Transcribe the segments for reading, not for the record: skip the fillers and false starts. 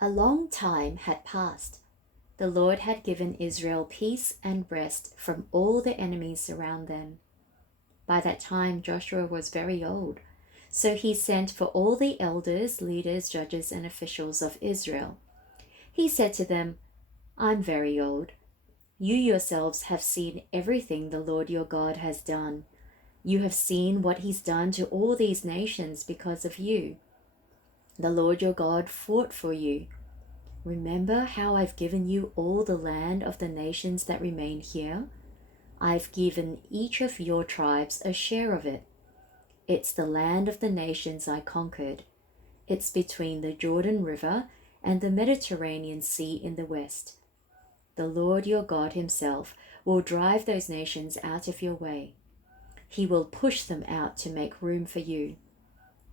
A long time had passed. The Lord had given Israel peace and rest from all the enemies around them. By that time, Joshua was very old, so he sent for all the elders, leaders, judges, and officials of Israel. He said to them, I'm very old. You yourselves have seen everything the Lord your God has done. You have seen what he's done to all these nations because of you. The Lord your God fought for you. Remember how I've given you all the land of the nations that remain here? I've given each of your tribes a share of it. It's the land of the nations I conquered. It's between the Jordan River and the Mediterranean Sea in the west. The Lord your God himself will drive those nations out of your way. He will push them out to make room for you.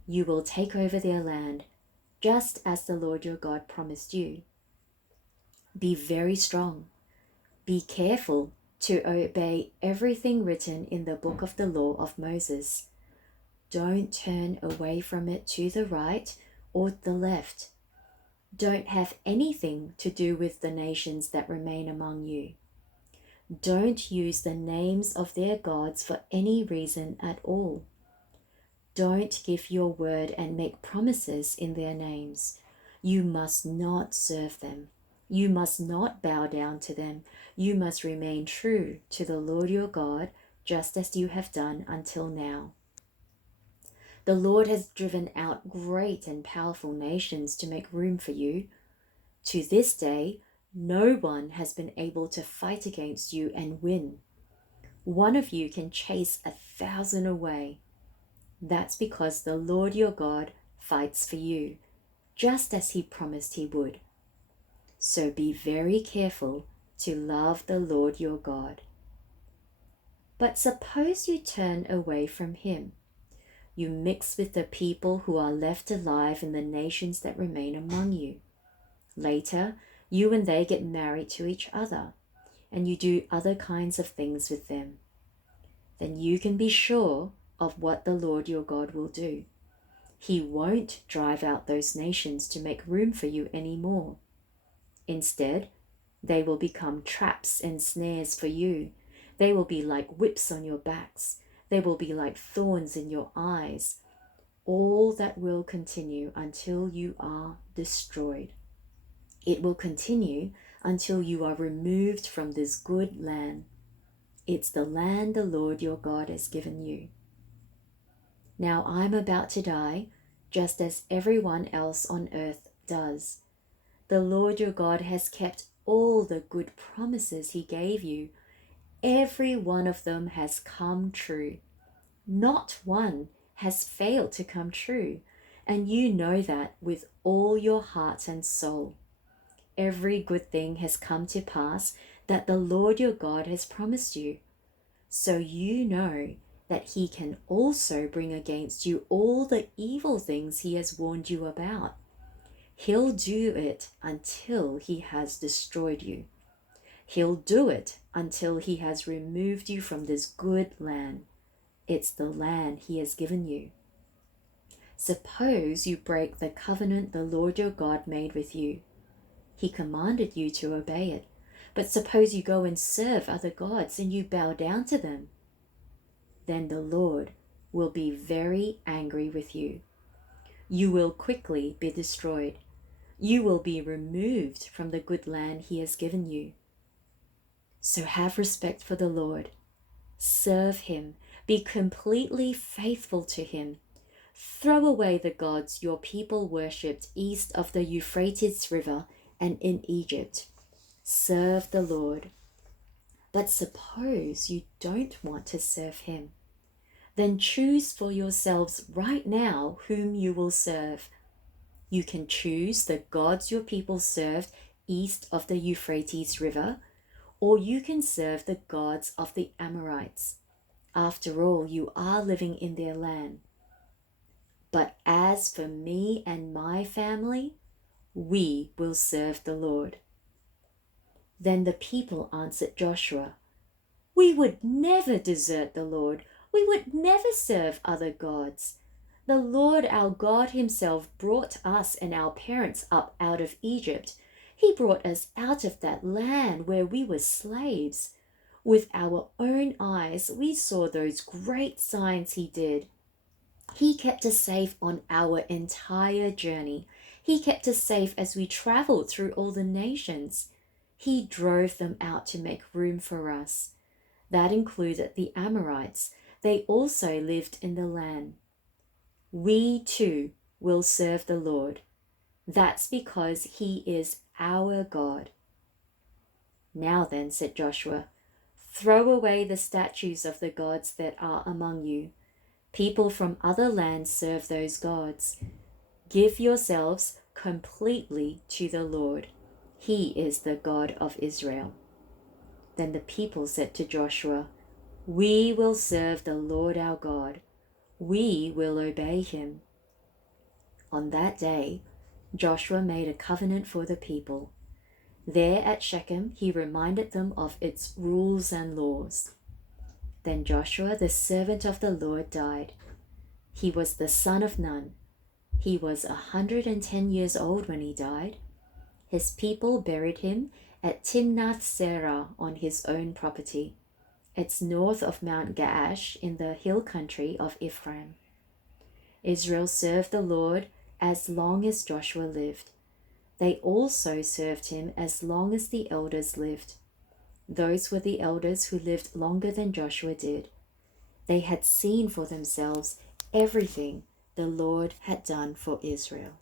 You will take over their land, just as the Lord your God promised you. Be very strong. Be careful to obey everything written in the book of the law of Moses. Don't turn away from it to the right or the left. Don't have anything to do with the nations that remain among you. Don't use the names of their gods for any reason at all. Don't give your word and make promises in their names. You must not serve them. You must not bow down to them. You must remain true to the Lord your God, just as you have done until now. The Lord has driven out great and powerful nations to make room for you. To this day, no one has been able to fight against you and win. One of you can chase 1,000 away. That's because the Lord your God fights for you, just as he promised he would. So be very careful to love the Lord your God. But suppose you turn away from him. You mix with the people who are left alive in the nations that remain among you. Later, you and they get married to each other, and you do other kinds of things with them. Then you can be sure of what the Lord your God will do. He won't drive out those nations to make room for you anymore. Instead, they will become traps and snares for you. They will be like whips on your backs. They will be like thorns in your eyes. All that will continue until you are destroyed. It will continue until you are removed from this good land. It's the land the Lord your God has given you. Now I'm about to die, just as everyone else on earth does. The Lord your God has kept all the good promises he gave you. Every one of them has come true. Not one has failed to come true, and you know that with all your heart and soul. Every good thing has come to pass that the Lord your God has promised you. So you know that he can also bring against you all the evil things he has warned you about. He'll do it until he has destroyed you. He'll do it until he has removed you from this good land. It's the land he has given you. Suppose you break the covenant the Lord your God made with you. He commanded you to obey it. But suppose you go and serve other gods and you bow down to them. Then the Lord will be very angry with you. You will quickly be destroyed. You will be removed from the good land he has given you. So have respect for the Lord. Serve him. Be completely faithful to him. Throw away the gods your people worshipped east of the Euphrates River and in Egypt. Serve the Lord. But suppose you don't want to serve him. Then choose for yourselves right now whom you will serve. You can choose the gods your people served east of the Euphrates River, or you can serve the gods of the Amorites. After all, you are living in their land. But as for me and my family, we will serve the Lord. Then the people answered Joshua, We would never desert the Lord. We would never serve other gods. The Lord our God himself brought us and our parents up out of Egypt. He brought us out of that land where we were slaves. With our own eyes, we saw those great signs he did. He kept us safe on our entire journey. He kept us safe as we traveled through all the nations. He drove them out to make room for us. That included the Amorites. They also lived in the land. We too will serve the Lord. That's because he is our God. Now then, said Joshua, throw away the statues of the gods that are among you. People from other lands serve those gods. Give yourselves completely to the Lord. He is the God of Israel. Then the people said to Joshua, we will serve the Lord our God. We will obey him. On that day, Joshua made a covenant for the people. There at Shechem, he reminded them of its rules and laws. Then Joshua, the servant of the Lord, died. He was the son of Nun. He was 110 years old when he died. His people buried him at Timnath Serah on his own property. It's north of Mount Gaash in the hill country of Ephraim. Israel served the Lord as long as Joshua lived. They also served him as long as the elders lived. Those were the elders who lived longer than Joshua did. They had seen for themselves everything the Lord had done for Israel.